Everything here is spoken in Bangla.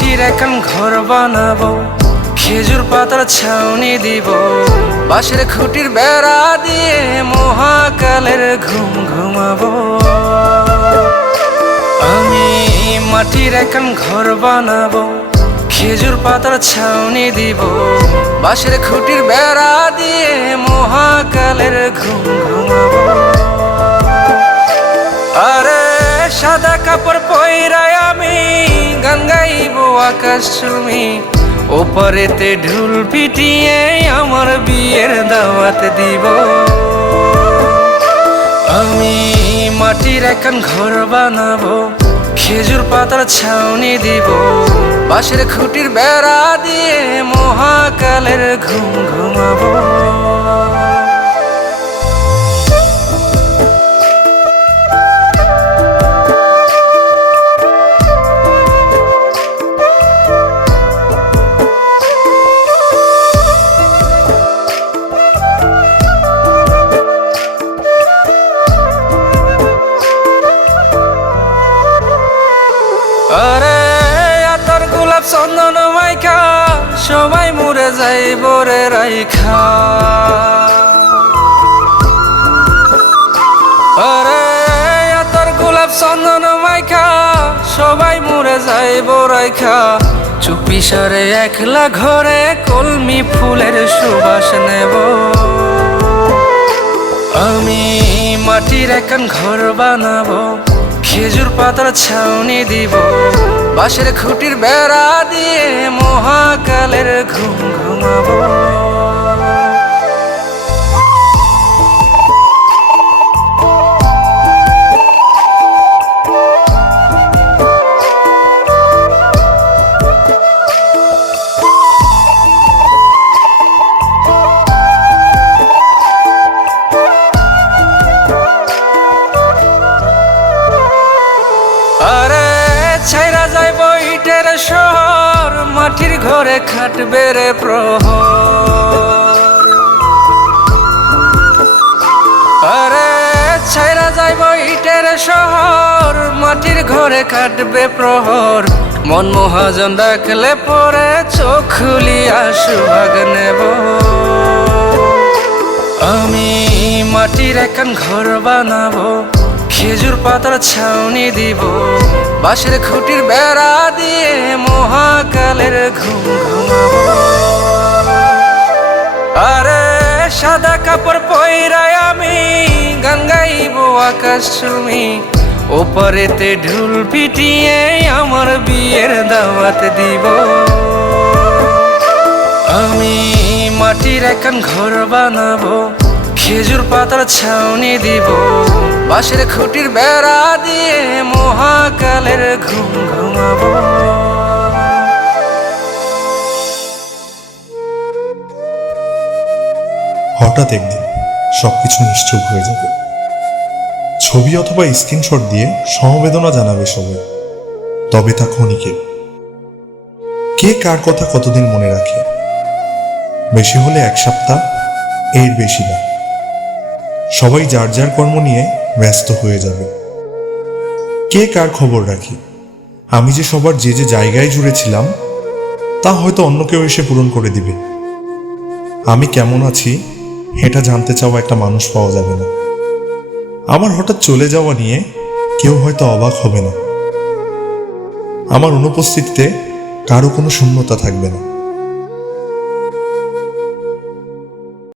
মাটির এখন ঘর বানাবো, খেজুর পাতার ছাউনি দিব, বাঁশের খুঁটির বেড়া দিয়ে মহাকালের ঘুম ঘুমাবো। আমি মাটির এখন ঘর বানাবো, খেজুর পাতার ছাউনি দিব, বাঁশের খুঁটির বেড়া দিয়ে মহাকালের ঘুম ঘুমাবো। আরে সাদা কাপড় পইরায় আমি গান গাইবো আকাশ চুমি, ওপারেতে ঢোল পিটিয়ে আমার বিয়ের দাওয়াত দিব। আমি মাটির এখন ঘর বানাবো, খেজুর পাতার ছাউনি দিব, বাঁশের খুঁটির বেড়া দিয়ে মহাকালের ঘুম ঘুমাবো। আরে আতর গোলাপ চন্দন মাইখা সবাই মরে যাইব রে রাইখা। আরে আতর গোলাপ চন্দন মাইখা সবাই মরে যাইব রাইখা, চুপি সারে একলা ঘরে কলমি ফুলের সুবাস নেব। আমি মাটির এখন ঘর বানাবো, খেজুর পাতার ছাউনি দিব, বাঁশের খুঁটির বেড়া দিয়ে মহাকালের ঘুম ঘুমাবো। আরে ছাইরা যাইব ইটের শহর, মাটির ঘরে খাটবে রে প্রহর। আরে ছাইরা যাইব ইটের শহর, মাটির ঘরে খাটবে প্রহর, মন মহাজন ডাকলে পরে চোখ খুলিয়া সুহাগ নেব। আমি মাটির এখন ঘর বানাবো, খেজুর পাতার ছাউনি দিব, বাঁশের খুঁটির বেড়া দিয়ে মহাকালের ঘুম ঘুমাবো। আরে সাদা কাপড় পইরায় আমি গান গাইবো আকাশ চুমি, ওপারেতে ঢোল পিটিয়ে আমার বিয়ের দাওয়াত দিব। আমি মাটির এখন ঘর বানাবো, খেজুর পাতার ছাউনি দিব, বাঁশের খুঁটির বেড়া দিয়ে মহাকালের ঘুম ঘুমাবো। হঠাৎ একদিন সবকিছু নিশ্চুপ হয়ে যাবে। ছবি অথবা স্ক্রিনশট দিয়ে সমবেদনা জানাবে সবাই, তবে তা ক্ষণিকের। কে কার কথা কতদিন মনে রাখে? বেশি হলে এক সপ্তাহ, এর বেশি না। সবাই যার যার কর্ম নিয়ে ব্যস্ত হয়ে যাবে। কে কার খবর রাখি? আমি যে সবার যে যে জায়গায় জুড়েছিলাম তা হয়তো অন্য কেউ এসে পূরণ করে দিবে। আমি কেমন আছি এটা জানতে চাওয়া একটা মানুষ পাওয়া যাবে না। আমার হঠাৎ চলে যাওয়া নিয়ে কেউ হয়তো অবাক হবে না। আমার অনুপস্থিতিতে কারো কোনো শূন্যতা থাকবে না।